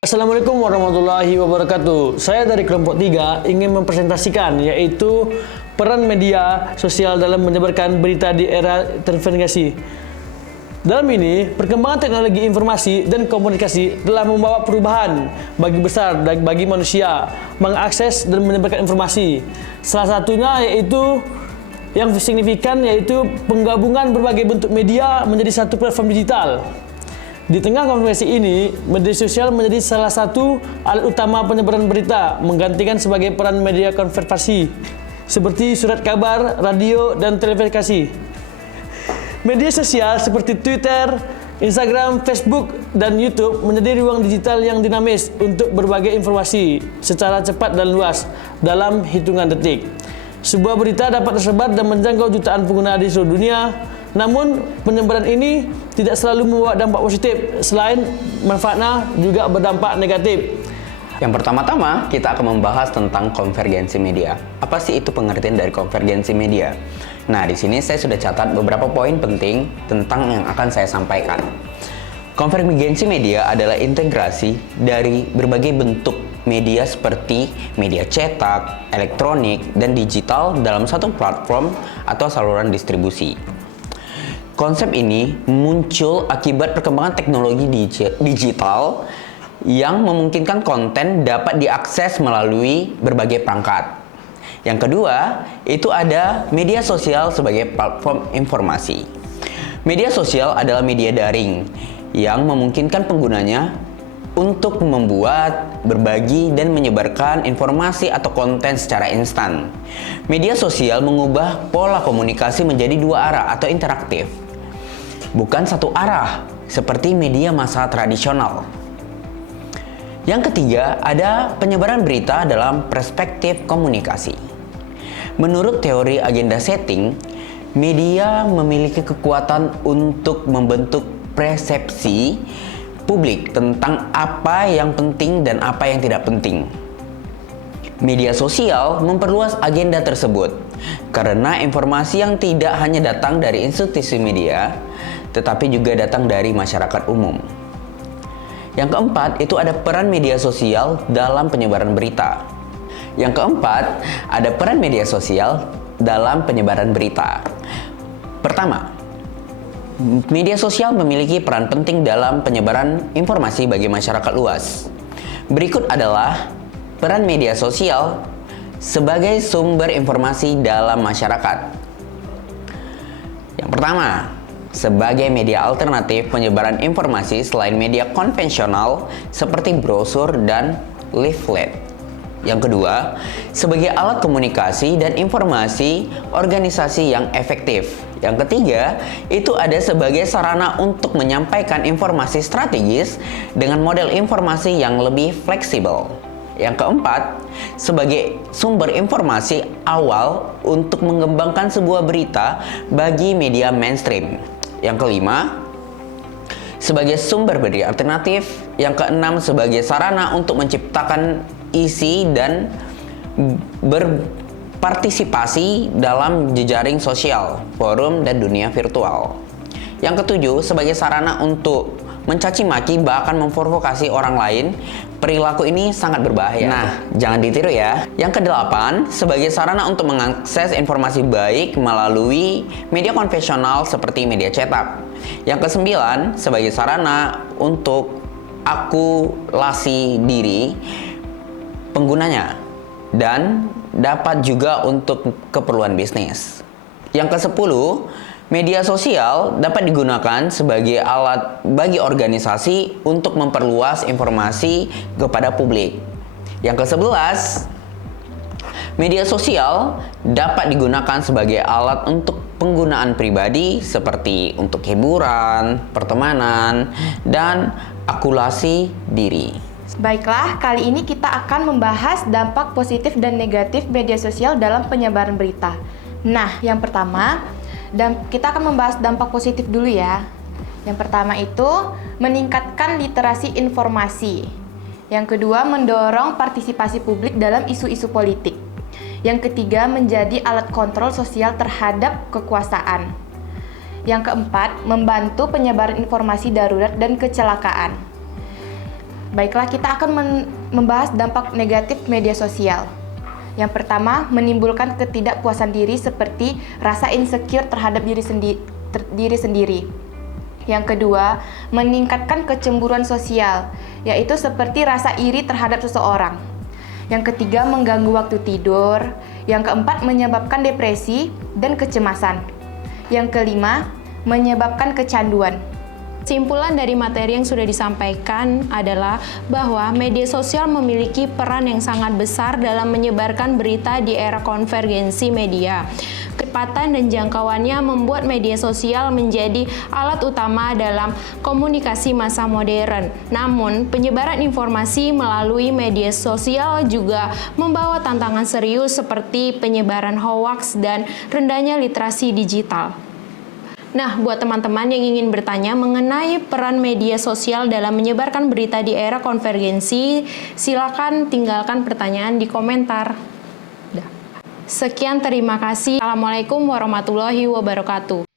Assalamualaikum warahmatullahi wabarakatuh. Saya dari kelompok 3 ingin mempresentasikan yaitu peran media sosial dalam menyebarkan berita di era terintegrasi. Dalam ini, perkembangan teknologi informasi dan komunikasi telah membawa perubahan bagi besar dan bagi manusia mengakses dan menyebarkan informasi. Salah satunya yaitu yang signifikan yaitu penggabungan berbagai bentuk media menjadi satu platform digital. Di tengah konversi ini, media sosial menjadi salah satu alat utama penyebaran berita, menggantikan sebagai peran media konservasi, seperti surat kabar, radio, dan televisi. Media sosial seperti Twitter, Instagram, Facebook, dan YouTube menjadi ruang digital yang dinamis untuk berbagai informasi secara cepat dan luas dalam hitungan detik. Sebuah berita dapat tersebar dan menjangkau jutaan pengguna di seluruh dunia. Namun, penyebaran ini tidak selalu membawa dampak positif, selain manfaatnya juga berdampak negatif. Yang pertama-tama, kita akan membahas tentang konvergensi media. Apa sih itu pengertian dari konvergensi media? Nah, di sini saya sudah catat beberapa poin penting tentang yang akan saya sampaikan. Konvergensi media adalah integrasi dari berbagai bentuk media seperti media cetak, elektronik, dan digital dalam satu platform atau saluran distribusi. Konsep ini muncul akibat perkembangan teknologi digital yang memungkinkan konten dapat diakses melalui berbagai perangkat. Yang kedua, itu ada media sosial sebagai platform informasi. Media sosial adalah media daring yang memungkinkan penggunanya untuk membuat, berbagi, dan menyebarkan informasi atau konten secara instan. Media sosial mengubah pola komunikasi menjadi dua arah atau interaktif, bukan satu arah seperti media massa tradisional. Yang ketiga, ada penyebaran berita dalam perspektif komunikasi. Menurut teori agenda setting, media memiliki kekuatan untuk membentuk persepsi publik tentang apa yang penting dan apa yang tidak penting. Media sosial memperluas agenda tersebut karena informasi yang tidak hanya datang dari institusi media, tetapi juga datang dari masyarakat umum. Yang keempat, itu ada peran media sosial dalam penyebaran berita. Yang keempat, ada peran media sosial dalam penyebaran berita. Pertama, media sosial memiliki peran penting dalam penyebaran informasi bagi masyarakat luas. Berikut adalah peran media sosial sebagai sumber informasi dalam masyarakat. Yang pertama, sebagai media alternatif penyebaran informasi selain media konvensional seperti brosur dan leaflet. Yang kedua, sebagai alat komunikasi dan informasi organisasi yang efektif. Yang ketiga, itu ada sebagai sarana untuk menyampaikan informasi strategis dengan model informasi yang lebih fleksibel. Yang keempat, sebagai sumber informasi awal untuk mengembangkan sebuah berita bagi media mainstream. Yang kelima, sebagai sumber berita alternatif. Yang keenam, sebagai sarana untuk menciptakan isi dan berpartisipasi dalam jejaring sosial, forum, dan dunia virtual. Yang ketujuh, sebagai sarana untuk mencaci maki bahkan memprovokasi orang lain. Perilaku ini sangat berbahaya. Nah, jangan ditiru ya. Yang kedelapan, sebagai sarana untuk mengakses informasi baik melalui media konvensional seperti media cetak. Yang kesembilan, sebagai sarana untuk akumulasi diri penggunanya dan dapat juga untuk keperluan bisnis. Yang kesepuluh, media sosial dapat digunakan sebagai alat bagi organisasi untuk memperluas informasi kepada publik. Yang ke-11, media sosial dapat digunakan sebagai alat untuk penggunaan pribadi seperti untuk hiburan, pertemanan, dan akumulasi diri. Baiklah, kali ini kita akan membahas dampak positif dan negatif media sosial dalam penyebaran berita. Nah, yang pertama, kita akan membahas dampak positif dulu ya. Yang pertama itu meningkatkan literasi informasi. Yang kedua, mendorong partisipasi publik dalam isu-isu politik. Yang ketiga, menjadi alat kontrol sosial terhadap kekuasaan. Yang keempat, membantu penyebaran informasi darurat dan kecelakaan. Baiklah, kita akan membahas dampak negatif media sosial. Yang pertama, menimbulkan ketidakpuasan diri seperti rasa insecure terhadap diri sendiri. Yang kedua, meningkatkan kecemburuan sosial, yaitu seperti rasa iri terhadap seseorang. Yang ketiga, mengganggu waktu tidur. Yang keempat, menyebabkan depresi dan kecemasan. Yang kelima, menyebabkan kecanduan. Kesimpulan dari materi yang sudah disampaikan adalah bahwa media sosial memiliki peran yang sangat besar dalam menyebarkan berita di era konvergensi media. Kecepatan dan jangkauannya membuat media sosial menjadi alat utama dalam komunikasi masa modern. Namun, penyebaran informasi melalui media sosial juga membawa tantangan serius seperti penyebaran hoaks dan rendahnya literasi digital. Nah, buat teman-teman yang ingin bertanya mengenai peran media sosial dalam menyebarkan berita di era konvergensi, silakan tinggalkan pertanyaan di komentar. Sekian, terima kasih. Assalamualaikum warahmatullahi wabarakatuh.